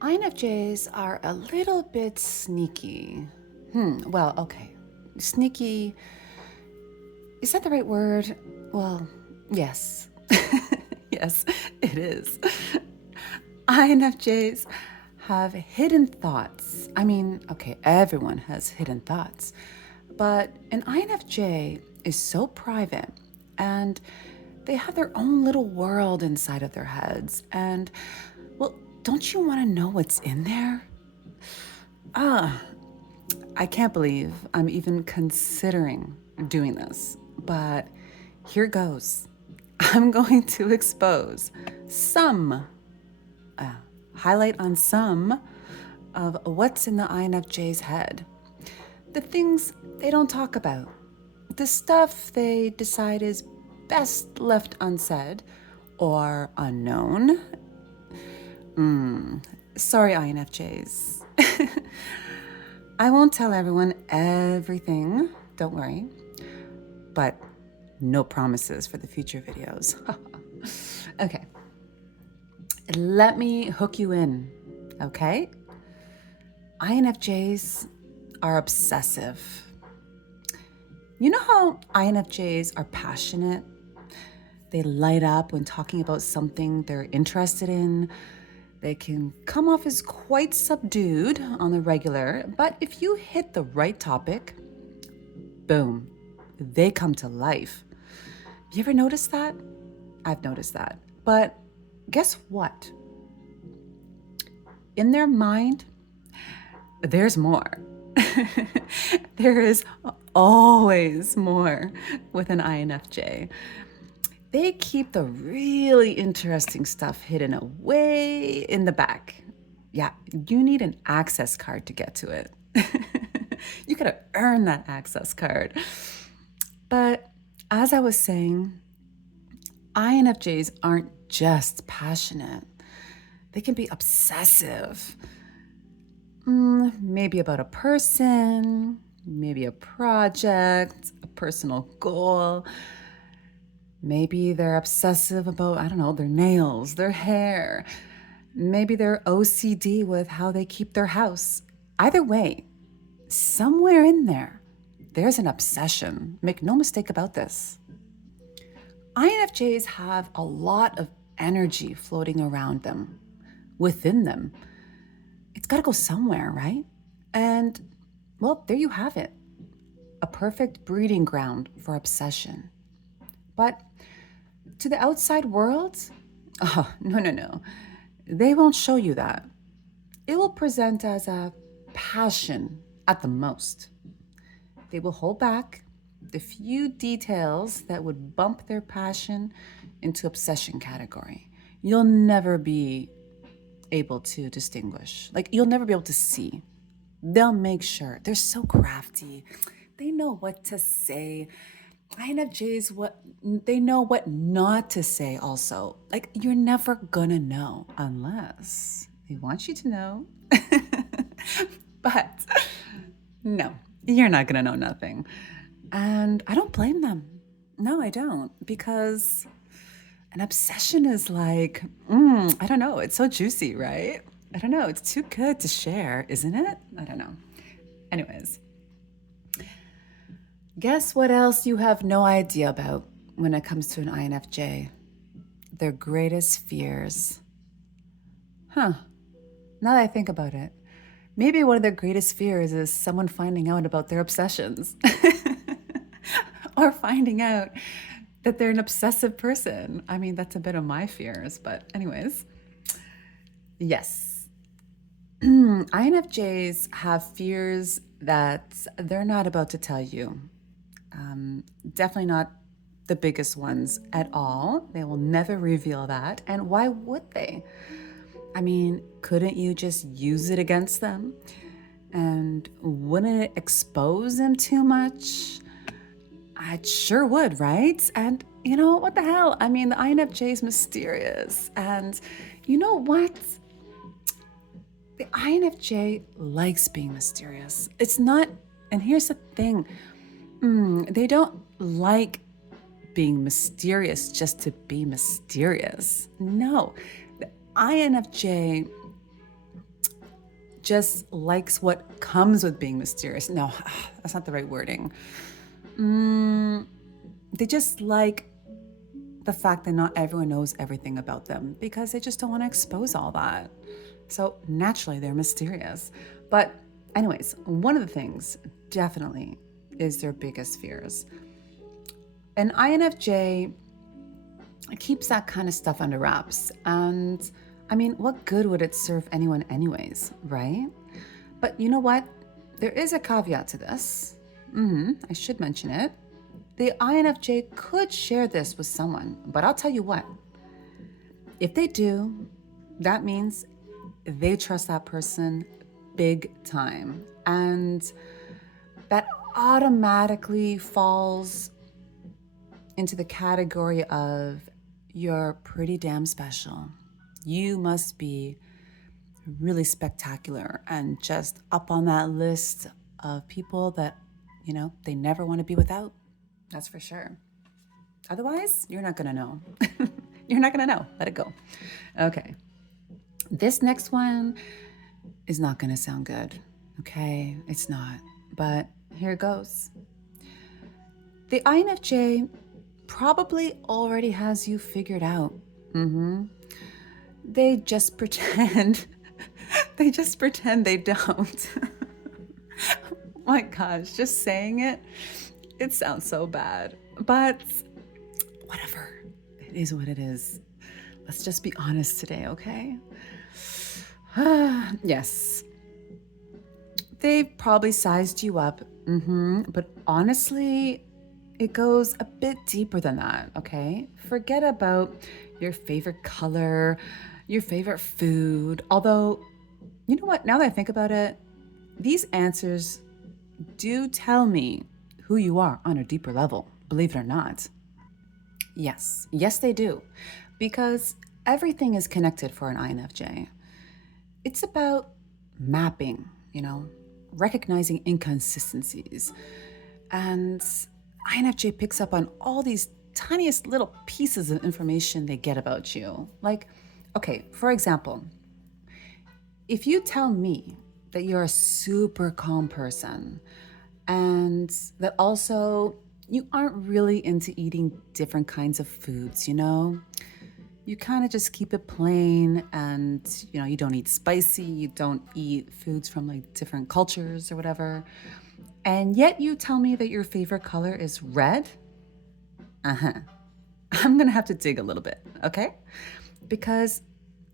INFJs are a little bit sneaky. Well, okay. Sneaky, is that the right word? Well, yes. Yes, it is. INFJs have hidden thoughts. I mean, okay, everyone has hidden thoughts. But an INFJ is so private and they have their own little world inside of their heads. And, well, don't you want to know what's in there? I can't believe I'm even considering doing this, but here goes. I'm going to expose some, highlight on some of what's in the INFJ's head. The things they don't talk about. The stuff they decide is best left unsaid or unknown. Sorry, INFJs. I won't tell everyone everything, don't worry. But no promises for the future videos. Okay. Let me hook you in, okay? INFJs are obsessive. You know how INFJs are passionate? They light up when talking about something they're interested in. They can come off as quite subdued on the regular, but if you hit the right topic, boom, they come to life. You ever noticed that? I've noticed that. But guess what? In their mind, there's more. There is always more with an INFJ. They keep the really interesting stuff hidden away in the back. Yeah, you need an access card to get to it. You gotta earn that access card. But as I was saying, INFJs aren't just passionate. They can be obsessive. Maybe about a person, maybe a project, a personal goal. Maybe they're obsessive about, I don't know, their nails, their hair. Maybe they're OCD with how they keep their house. Either way, somewhere in there, there's an obsession. Make no mistake about this. INFJs have a lot of energy floating around them, within them. It's got to go somewhere, right? And, well, there you have it. A perfect breeding ground for obsession. But to the outside world, oh, no. They won't show you that. It will present as a passion at the most. They will hold back the few details that would bump their passion into obsession category. You'll never be able to distinguish. Like, you'll never be able to see. They'll make sure. They're so crafty. They know what to say. INFJs, they know what not to say also. Like, you're never gonna know unless they want you to know. But no, you're not gonna know nothing. And I don't blame them. No, I don't. Because an obsession is like, I don't know, it's so juicy, right? I don't know, it's too good to share, isn't it? I don't know. Anyways, guess what else you have no idea about when it comes to an INFJ? Their greatest fears. Now that I think about it, maybe one of their greatest fears is someone finding out about their obsessions. Or finding out that they're an obsessive person. I mean, that's a bit of my fears, but anyways. Yes. INFJs have fears that they're not about to tell you. Definitely not the biggest ones at all. They will never reveal that. And why would they? I mean, couldn't you just use it against them? And wouldn't it expose them too much? I sure would, right? And you know, what the hell? I mean, the INFJ is mysterious. And you know what? The INFJ likes being mysterious. It's not, and here's the thing, they don't like being mysterious just to be mysterious. No, the INFJ just likes what comes with being mysterious. No, that's not the right wording. They just like the fact that not everyone knows everything about them because they just don't want to expose all that. So naturally, they're mysterious. But, anyways, one of the things definitely is their biggest fears. An INFJ keeps that kind of stuff under wraps. And I mean, what good would it serve anyone, anyways, right? But you know what? There is a caveat to this. I should mention it. The INFJ could share this with someone, but I'll tell you what. If they do, that means they trust that person big time. And that automatically falls into the category of you're pretty damn special. You must be really spectacular and just up on that list of people that, they never want to be without. That's for sure. Otherwise, you're not going to know. You're not going to know. Let it go. Okay. This next one is not going to sound good. Okay? It's not. But here it goes. The INFJ probably already has you figured out. They just pretend. They just pretend they don't. My gosh, just saying it sounds so bad. But whatever. It is what it is. Let's just be honest today, okay? Yes. They've probably sized you up. But honestly, it goes a bit deeper than that, okay? Forget about your favorite color, your favorite food. Although, you know what? Now that I think about it, these answers do tell me who you are on a deeper level, believe it or not. Yes, they do. Because everything is connected for an INFJ. It's about mapping, recognizing inconsistencies. And INFJ picks up on all these tiniest little pieces of information they get about you. Like, okay, for example, if you tell me that you're a super calm person and that also you aren't really into eating different kinds of foods, you kind of just keep it plain and, you don't eat spicy, you don't eat foods from like different cultures or whatever. And yet you tell me that your favorite color is red? I'm going to have to dig a little bit, okay? Because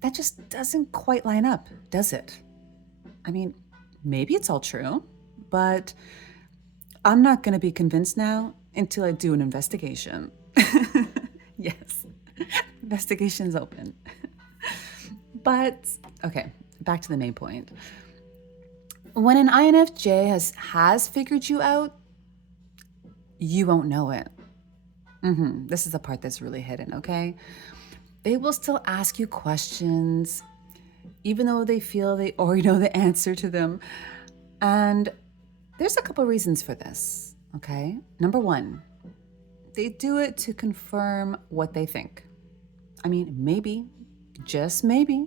that just doesn't quite line up, does it? I mean, maybe it's all true, but I'm not going to be convinced now until I do an investigation. Yes, investigation's open. But, okay, back to the main point. When an INFJ has figured you out, you won't know it. This is the part that's really hidden, okay? They will still ask you questions, even though they feel they already know the answer to them. And there's a couple reasons for this, okay? Number one, they do it to confirm what they think. I mean, maybe, just maybe,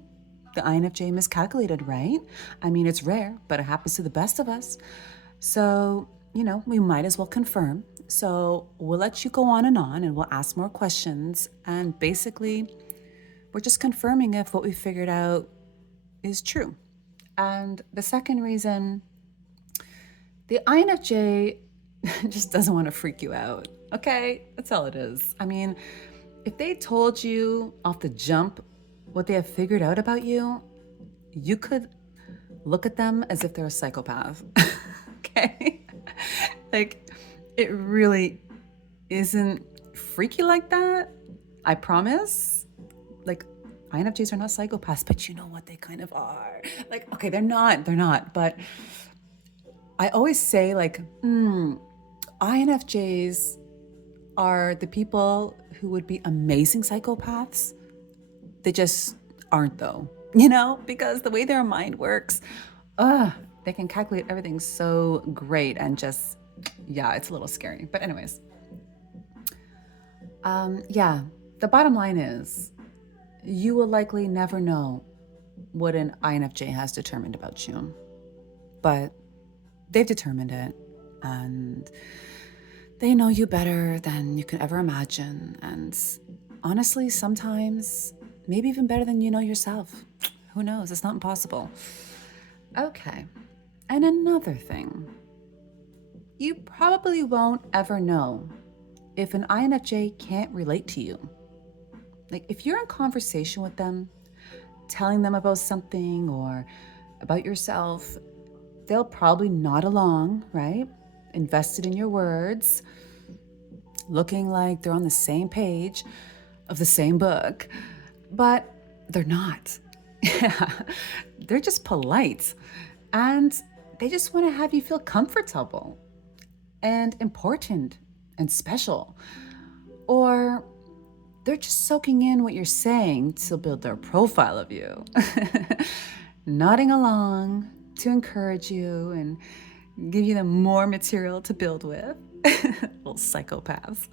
the INFJ miscalculated, right? I mean, it's rare, but it happens to the best of us. So, we might as well confirm. So we'll let you go on and we'll ask more questions. And basically, we're just confirming if what we figured out is true. And the second reason, the INFJ just doesn't want to freak you out. Okay, that's all it is. I mean, if they told you off the jump what they have figured out about you, you could look at them as if they're a psychopath. Okay? Like, it really isn't freaky like that. I promise. Like, INFJs are not psychopaths, but you know what they kind of are. Like, okay, they're not. But I always say, like, INFJs are the people who would be amazing psychopaths. They just aren't, though, because the way their mind works, they can calculate everything so great and just, it's a little scary. But anyways, the bottom line is you will likely never know what an INFJ has determined about you. But they've determined it, and they know you better than you could ever imagine. And honestly, sometimes maybe even better than you know yourself. Who knows? It's not impossible. Okay. And another thing, you probably won't ever know if an INFJ can't relate to you. Like if you're in conversation with them, telling them about something or about yourself, they'll probably nod along, right? Invested in your words, looking like they're on the same page of the same book, but they're not. Yeah, they're just polite and they just want to have you feel comfortable and important and special. Or they're just soaking in what you're saying to build their profile of you, nodding along to encourage you and give you the more material to build with. Little psychopaths.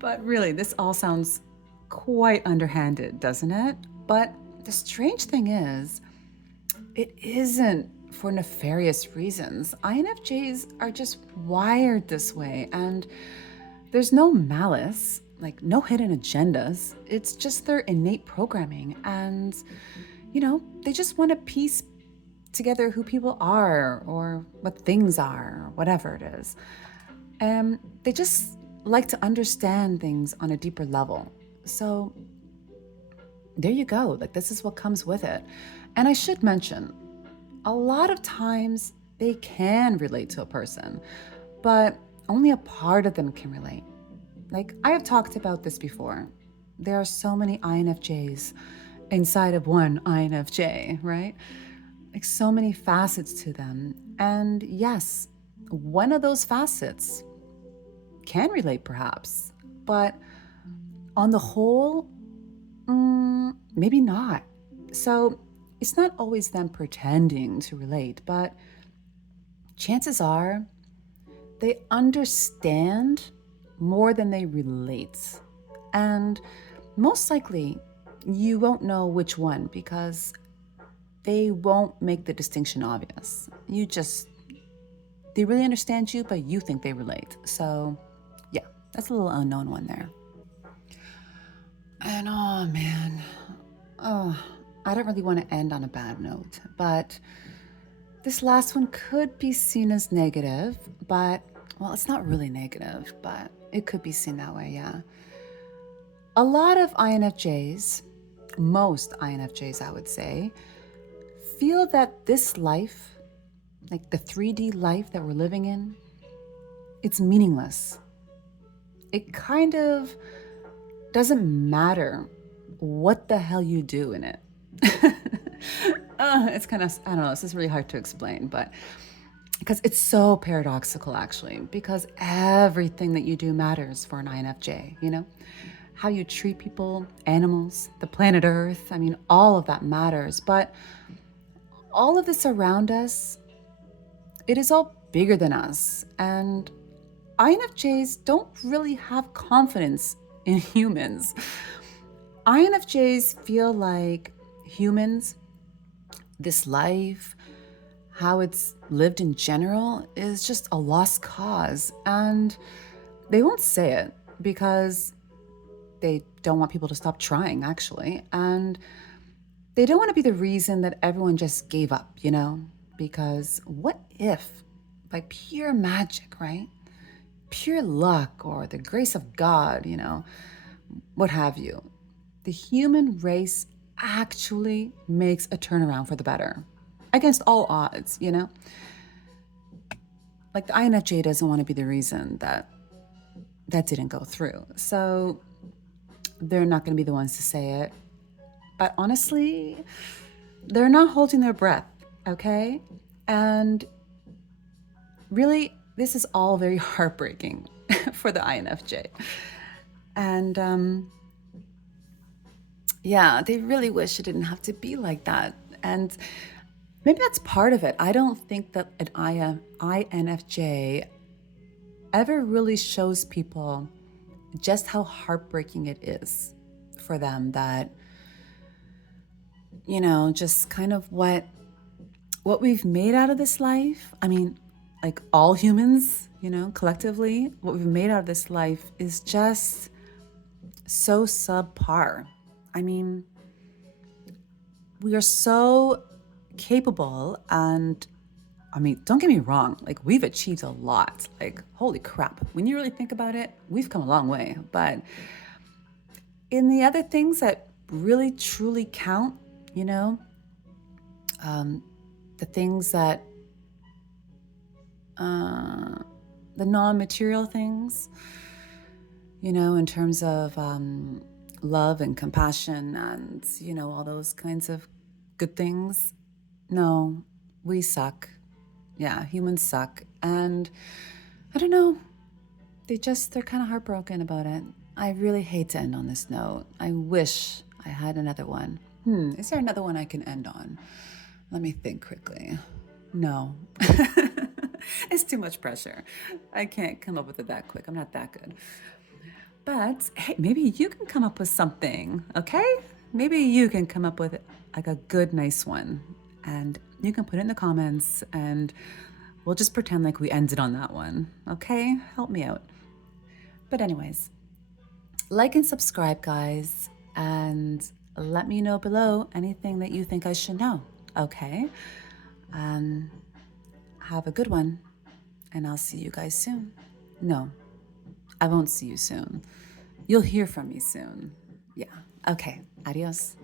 But really, this all sounds quite underhanded, doesn't it? But the strange thing is, it isn't for nefarious reasons. INFJs are just wired this way, and there's no malice, like no hidden agendas. It's just their innate programming, and they just want to piece together who people are or what things are, or whatever it is. And they just like to understand things on a deeper level. So there you go. Like, this is what comes with it. And I should mention, a lot of times they can relate to a person, but only a part of them can relate. Like, I have talked about this before. There are so many INFJs inside of one INFJ, right? Like, so many facets to them. And yes, one of those facets can relate perhaps, but on the whole, maybe not. So it's not always them pretending to relate, but chances are they understand more than they relate. And most likely you won't know which one because they won't make the distinction obvious. They really understand you, but you think they relate. So yeah, that's a little unknown one there. And oh man, I don't really want to end on a bad note, but this last one could be seen as negative, but well, it's not really negative, but it could be seen that way, yeah. A lot of INFJs, most INFJs I would say, feel that this life, like the 3D life that we're living in, it's meaningless. It kind of doesn't matter what the hell you do in it. It's kind of, I don't know, this is really hard to explain, but because it's so paradoxical actually, because everything that you do matters for an INFJ, how you treat people, animals, the planet Earth, I mean, all of that matters, but all of this around us, it is all bigger than us, and INFJs don't really have confidence in humans. INFJs feel like humans, this life, how it's lived in general, is just a lost cause. And they won't say it because they don't want people to stop trying, actually. And they don't want to be the reason that everyone just gave up, Because what if, by pure magic, right? Pure luck or the grace of God, what have you, the human race actually makes a turnaround for the better against all odds, Like the INFJ doesn't want to be the reason that didn't go through. So they're not going to be the ones to say it. But honestly, they're not holding their breath, okay? And really, this is all very heartbreaking for the INFJ. And yeah, they really wish it didn't have to be like that. And maybe that's part of it. I don't think that an INFJ ever really shows people just how heartbreaking it is for them that just kind of what we've made out of this life. I mean, like all humans, collectively, what we've made out of this life is just so subpar. I mean, we are so capable, and I mean, don't get me wrong, like we've achieved a lot. Like, holy crap. When you really think about it, we've come a long way. But in the other things that really truly count, the things that, the non-material things, in terms of love and compassion and, all those kinds of good things. No, we suck. Yeah, humans suck. And I don't know, they're kind of heartbroken about it. I really hate to end on this note. I wish I had another one. Is there another one I can end on? Let me think quickly. No. It's too much pressure. I can't come up with it that quick. I'm not that good. But hey, maybe you can come up with something, okay? Maybe you can come up with like a good, nice one. And you can put it in the comments and we'll just pretend like we ended on that one, okay? Help me out. But anyways, like and subscribe, guys, and let me know below anything that you think I should know, okay? Have a good one, and I'll see you guys soon. No, I won't see you soon. You'll hear from me soon. Yeah. Okay. Adios.